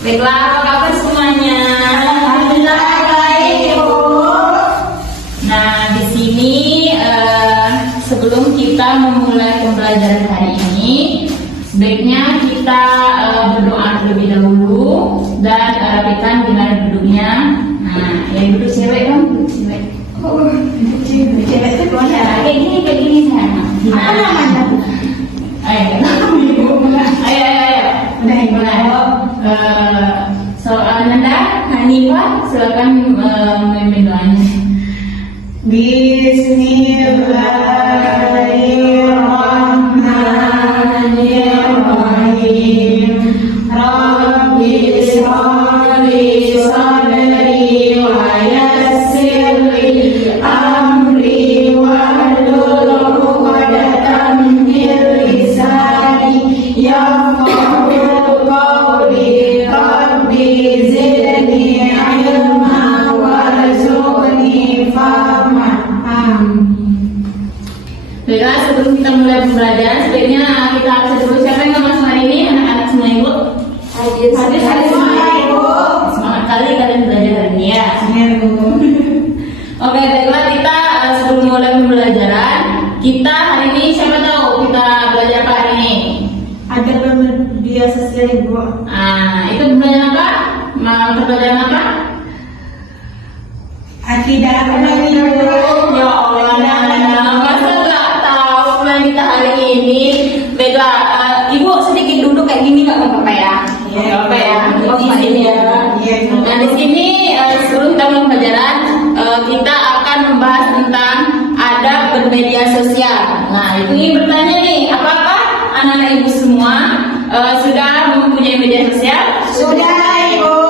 Baiklah, apa kabar semuanya? Alhamdulillah baik, Ibu. Nah, di sini sebelum kita memulai pembelajaran hari ini, baiknya kita berdoa terlebih dahulu dan rapikan gimana duduknya. Nah, yang duduk cewek kan, duduk cewek. Oh, cewek itu mana? Kayak gini sayang. Apa namanya? Ayo, Udah, Ibu. soal Nanda, Hanifah, silakan memimpin doanya. Bismillahirrahmanirrahim. Rabbi shrah li sadri wa yassir li amri wahlul 'uqdatam min lisani yafqahu qawli. Rabbi zidni ilma warzuqni fahma. Baiklah, sebelum kita mulai pembelajaran, sebaiknya kita absen dulu. Siapa yang nggak masuk hari ini? Anak-anak semua ibu? Hadir semua Ibu. Semangat kali kalian belajar hari ini ya. Ibu. Oke, baiklah, kita sebelum mulai pembelajaran, kita hari ini siapa tahu kita belajar apa hari ini? Ada media sosial, Ibu. Itu pembelajaran apa? Mau pembelajaran apa? Tidak pernah, Ibu. Ya Allah, Nana, masa nggak tahu pembelajaran kita hari ini? Baiklah, ibu sedikit duduk kayak gini nggak apa-apa ya? Iya. Nggak apa ya? Di sini ya. Iya, Ibu. Nah, di sini sebelum kita mulai pembelajaran, kita akan membahas tentang adab bermedia sosial. Nah, ibu ingin bertanya nih, apakah anak-anak ibu semua sudah mempunyai media sosial? Sudah, Ibu.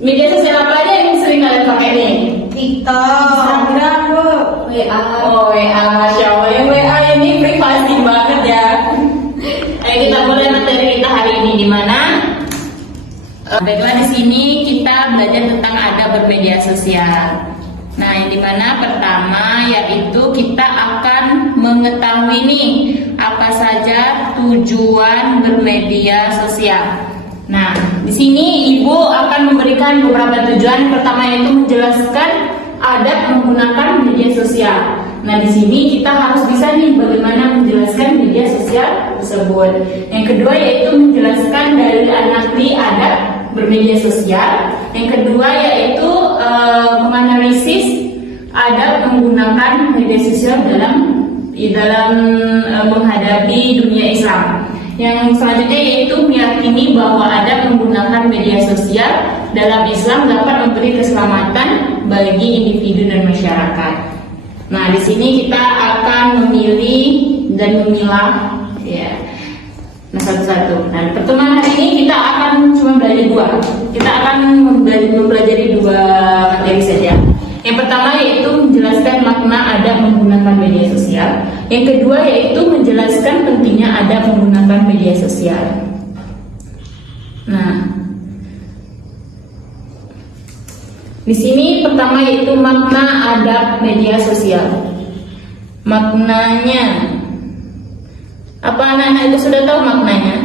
Media sosial apa aja yang sering kalian pakai nih? TikTok, Instagram, Bu. WA. Oh, WA, Masya Allah. Yang WA ini privasi banget ya. Kita mulai materi kita hari ini di mana? Baiklah, di sini kita belajar tentang adab bermedia sosial. Nah, yang dimana pertama yaitu kita akan mengetahui nih apa saja tujuan bermedia sosial. Nah, di sini ibu akan memberikan beberapa tujuan. Pertama yaitu menjelaskan adab menggunakan media sosial. Nah, di sini kita harus bisa nih bagaimana menjelaskan media sosial tersebut. Yang kedua yaitu menjelaskan dari anakli adab bermedia sosial. Yang kedua yaitu menganalisis adab menggunakan media sosial dalam menghadapi dunia Islam. Yang selanjutnya yaitu meyakini bahwa adab menggunakan media sosial dalam Islam dapat memberi keselamatan bagi individu dan masyarakat. Nah, di sini kita akan memilih dan memilah ya. Nah, satu-satu. Nah, pertemuan hari ini kita akan cuma belajar dua. Kita akan mempelajari dua materi saja. Yang pertama yaitu menjelaskan makna adab menggunakan media sosial. Yang kedua yaitu menjelaskan pentingnya adab menggunakan media sosial. Nah, di sini pertama yaitu makna adab media sosial. Maknanya apa, anak-anak itu sudah tahu maknanya?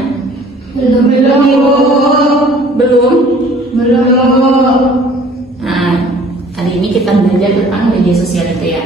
Belum, Ibu. Belum? Belum. Nah, hari ini kita belajar tentang media sosial itu ya.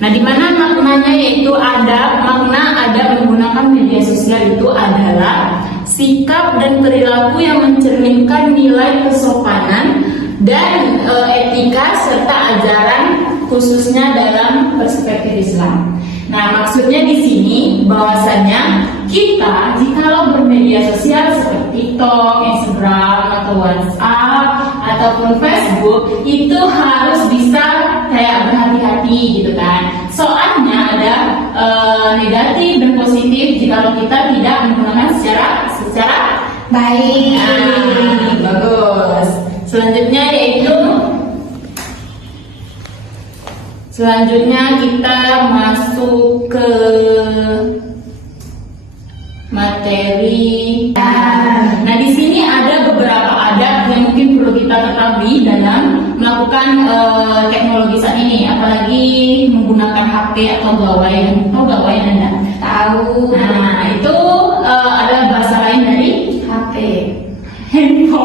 Nah, di mana maknanya yaitu adab. Makna adab menggunakan media sosial itu adalah sikap dan perilaku yang mencerminkan nilai kesopanan dan etika serta ajaran khususnya dalam perspektif Islam. Nah, maksudnya di sini bahwasanya kita jikalau bermedia sosial seperti TikTok, Instagram, atau WhatsApp ataupun Facebook itu harus bisa kayak berhati-hati gitu kan. Soalnya ada negatif dan positif jikalau kita tidak menggunakan secara Baik. Nah, bagus. Selanjutnya kita masuk ke materi. Nah, di sini ada beberapa adab yang mungkin perlu kita ketahui dalam melakukan teknologi saat ini, apalagi menggunakan HP atau gawai. Tahu gawai Anda? Tahu. Nah, itu ada bahasa lain dari HP. handphone.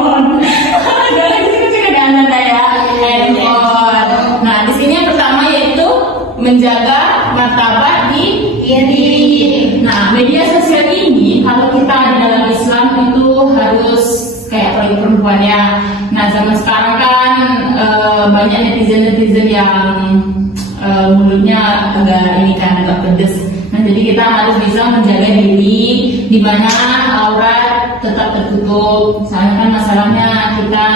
martabat Diri. Nah, media sosial ini kalau kita di dalam Islam itu harus kayak apalagi perempuan ya. Nah, zaman sekarang kan banyak netizen yang mulutnya agak ini kan agak pedes. Nah, jadi kita harus bisa menjaga diri di mana aurat tetap tertutup. Soalnya kan masalahnya kita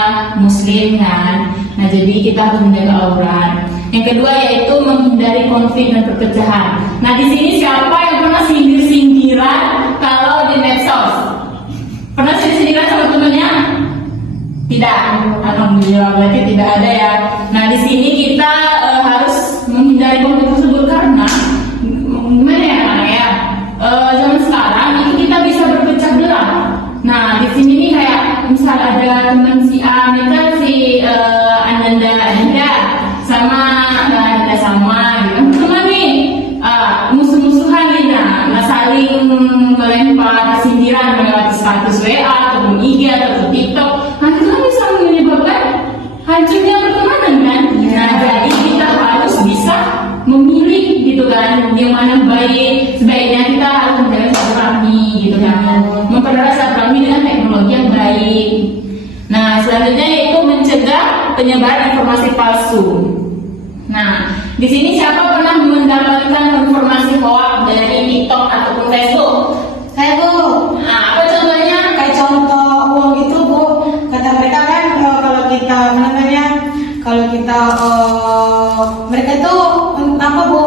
muslim kan. Nah, jadi kita harus menjaga aurat. Yang kedua yaitu menghindari konflik dan perpecahan. Nah, di sini siapa yang pernah sindir-sindiran kalau di medsos? Pernah sindir-sindiran sama temannya? Tidak. Alhamdulillah, berarti tidak ada ya. Nah, di sini kita harus menghindari konflik tersebut karena gimana ya anak ya? Zaman sekarang itu kita bisa berpecah belah. Nah, di sini nih kayak misal ada teman si A, misal si Ananda sama gitu. Teman nih musuh-musuhan nih, nah saling melempar sindiran melewati status WA ataupun IG ataupun TikTok. Nah, itu kan bisa menyebabkan hancurnya pertemanan kan? Nah, jadi kita harus bisa memilih gitu kan, yang mana baik. Sebaiknya kita harus menjaga silaturahmi gitu kan, mempererat silaturahmi dengan teknologi yang baik. Nah, selanjutnya yaitu mencegah penyebaran informasi palsu. Nah, di sini siapa pernah mendapatkan informasi hoax dari TikTok ataupun Facebook? Saya Bu. Nah, apa contohnya? Kayak contoh uang itu Bu, kata mereka kan kalau kita kalau kita mereka tuh apa Bu,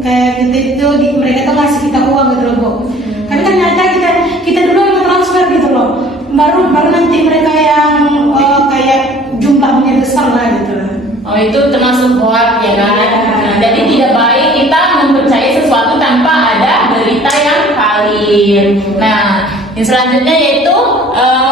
kayak kita itu mereka tuh ngasih kita uang gitu loh Bu. Tapi ternyata kita dulu yang transfer gitu loh. Baru nanti mereka yang kayak jumlahnya besar lah gitu loh. Oh, itu termasuk hoax ya kan? Nah, jadi tidak baik kita mempercayai sesuatu tanpa ada berita yang valid. Nah, yang selanjutnya yaitu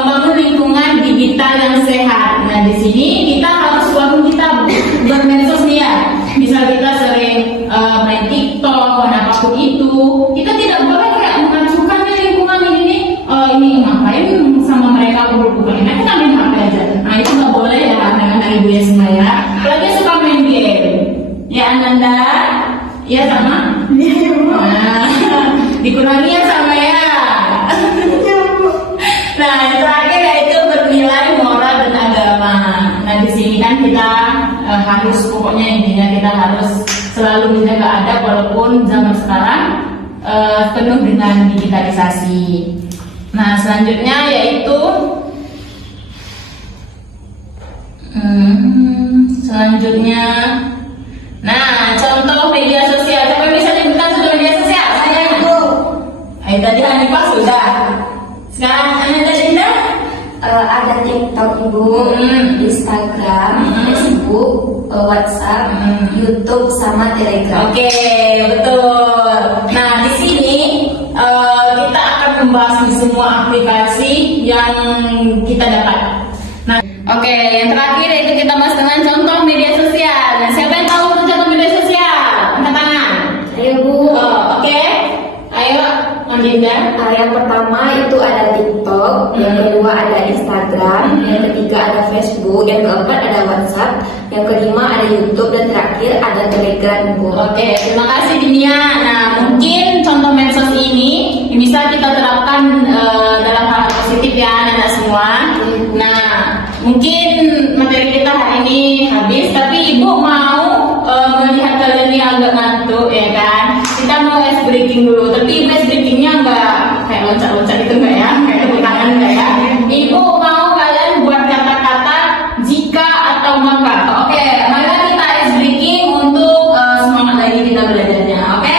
membangun lingkungan digital yang sehat. Nah, di sini kita harus walaupun kita bermedsos nih ya, misal kita sering main TikTok dan apapun itu, kita tidak boleh kayak mengacukan lingkungan ini ngapain sama mereka kumpul-kumpul. Nah, kita main HP aja. Nah, itu nggak boleh ya anak-anak ibu ya semua ya. Apalagi suka main game. Ya Ananda, ya sama. Nah, dikurangi ya sama ya. Nah, yang terakhir yaitu bernilai moral dan agama. Nah, di sini kan kita harus pokoknya intinya kita harus selalu menjaga adab walaupun zaman sekarang penuh dengan digitalisasi. Nah, selanjutnya yaitu nah, contoh media sosial. Siapa yang bisa nyebutkan contoh media sosial? Saya Bu. Ayo tadi Hanifah sudah. Sekarang Anda Dinda? Ada TikTok Ibu, Instagram, Facebook, WhatsApp, YouTube sama Telegram. Oke, betul. Nah, di sini kita akan membahas di semua aplikasi yang kita dapat. Nah, oke, yang terakhir yaitu kita bahas dengan contoh media sosial. Nah, siapa yang tahu contoh media sosial? Angkat tangan. Ayo Bu. Oke. Ayo, Dinda. Yang pertama itu ada TikTok, yang kedua ada Instagram, yang ketiga ada Facebook, yang keempat ada WhatsApp, yang kelima ada YouTube, dan terakhir ada Telegram Bu. Oke, terima kasih Dinia. Nah, mungkin contoh medsos ini bisa kita terapkan dalam hal positif ya anak semua. Nah, mungkin materi kita hari ini habis, tapi Ibu mau melihat kalian ini agak ngantuk ya kan? Kita mau ice breaking dulu, tapi ice breakingnya nggak kayak loncat-loncat gitu nggak ya? Kayak tepuk tangan nggak ya? Ibu mau kalian buat kata-kata jika atau maka. Oke, maka kita ice breaking untuk semangat lagi kita belajarnya. Oke?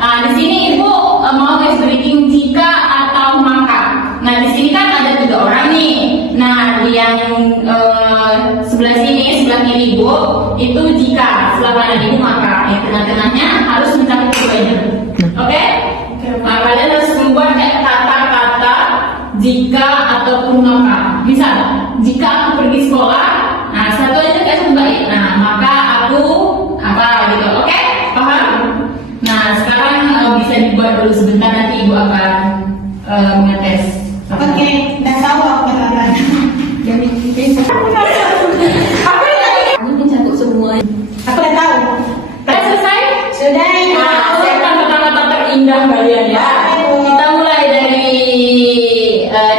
Nah, di sini Ibu mau ice breaking jika atau maka. Nah, di sini kan ada 3 orang nih. Nah, yang sebelah sini, sebelah kiri Ibu itu jika, sebelah kanan Ibu maka. Yang tengah-tengahnya harus mencakup keduanya. Oke? Nah, kalian harus membuat kata-kata jika ataupun maka. Misal, jika aku pergi sekolah, nah satu aja kayak satu baik. Nah, maka aku apa gitu. Oke? Paham? Nah, sekarang bisa dibuat dulu sebentar, nanti Ibu akan mengetes. Oke, udah tahu aku kata-kata. Ini mencakup semua. Aku udah tahu. Sudah selesai? Sudah. Nah,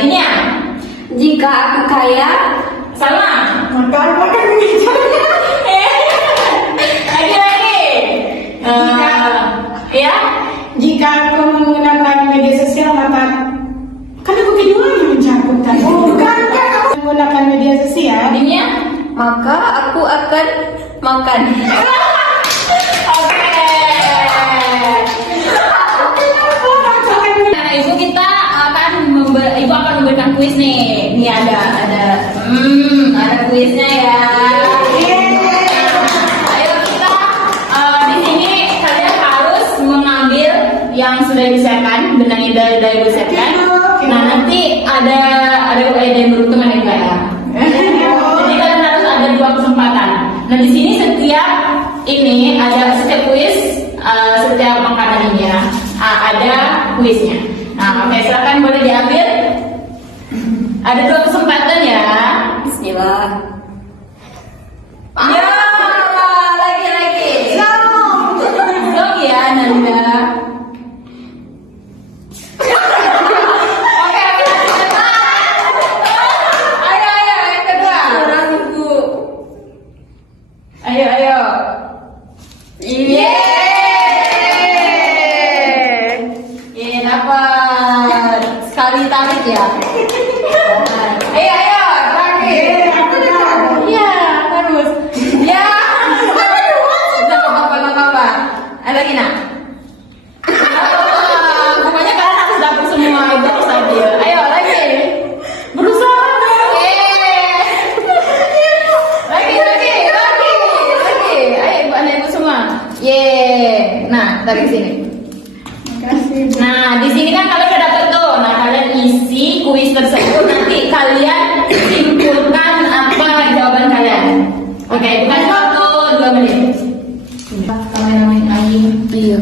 Dinia. Jika aku kaya, Salma. Makan Lagi. Ya. Jika aku menggunakan media sosial maka kan aku keduanya mencakup kan? Bukan kan aku menggunakan media sosial. Dinia. maka aku akan makan. Oke. Nah, ibu kita akan ibu akan memberikan kuis nih. Ini ada kuisnya ya. Ayo kita di sini kalian harus mengambil yang sudah disiapkan, benang yang sudah ibu siapkan. Nah nanti ada yang beruntung ada enggak ya. Jadi kalian harus ada 2 kesempatan. Nah di sini setiap kuis, setiap makanan ini ya, ada kuisnya. Nah oke, silakan boleh diambil. Ada 2 kesempatan ya. Bismillah. Ya, lagi. Dong ya, Nanda. Oke, ayo, yang kedua. Ayo. Yeay, dapat. Sekali tarik ya. Ayo, terakhir. Iya, harus. Ya. Udah apa-apa. Ada lagi nak? Pokoknya kalian harus dapat semua. Itu harus adil. Ayo lagi. Berusaha. Lagi. Ayo ibu anak ibu semua. Nah, tarik sini. Nah, di sini kan kalian udah dapat tuh. Nah, kalian isi kuis tersebut. Nanti kalian simpulkan apa jawaban kalian. Oke, bukan waktu 2 menit. Kameramen Ayu. Iya.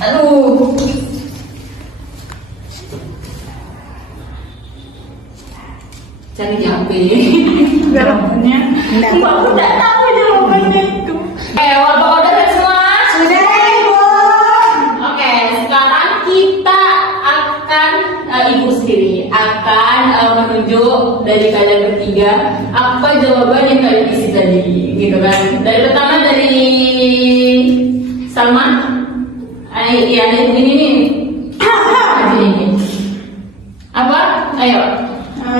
Aduh. Cari jawabannya. Jawabannya. Mbak udah tahu jawabannya itu. Bapak udah semua? Sudah ibu. Oke, sekarang kita akan ibu sendiri akan menunjuk dari kalian bertiga apa jawaban yang kalian isi tadi, gitu kan? Dari pertama dari Salma. Iya, ini nih. Ini. Apa? Ayo.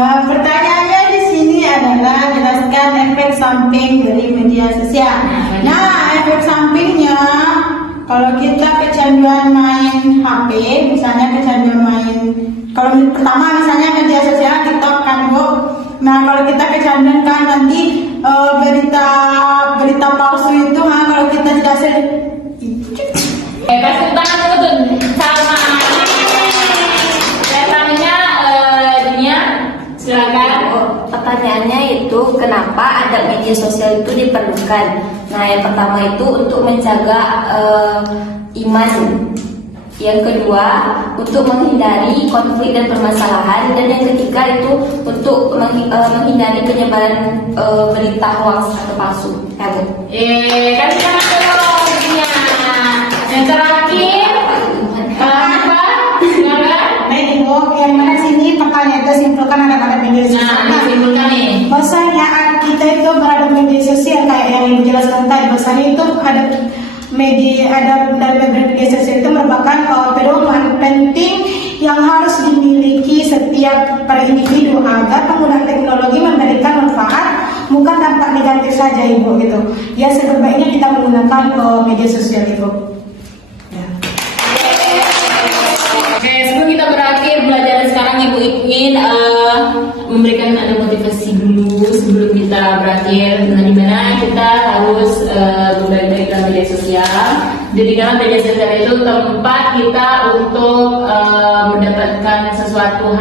Pertanyaannya di sini adalah jelaskan efek samping dari media sosial. Nah, efek sampingnya kalau kita kecanduan main HP, misalnya kalau pertama misalnya media sosial TikTok kan Bu. Nah, kalau kita kecanduan kan nanti berita palsu itu kalau kita tidak Kasih tangan dulu tuh sama. Pertanyaannya Dunia, silakan. Pertanyaannya itu kenapa ada media sosial itu diperlukan? Nah, yang pertama itu untuk menjaga iman. Yang kedua untuk menghindari konflik dan permasalahan, dan yang ketiga itu untuk menghindari penyebaran berita hoax atau palsu. Kasih tangan dulu Dunia. Yang terakhir apa? Silakan. Baik Ibu, yang mana sini pertanyaan itu simpulkan ada media sosial. Nah, disimpulkan nih. Bahwasanya kita itu berada media sosial kayak yang dijelaskan tadi, bahwasanya itu ada media sosial itu merupakan pedoman penting yang harus dimiliki setiap per individu agar penggunaan teknologi memberikan manfaat, bukan dampak negatif saja Ibu gitu. Ya sebaiknya kita menggunakan media sosial itu. Oke, sebelum kita berakhir belajar sekarang, Ibu ingin memberikan ada motivasi dulu sebelum kita berakhir. Nah, dimana kita harus berbagi dalam media sosial. Jadi dalam media sosial itu tempat kita untuk mendapatkan sesuatu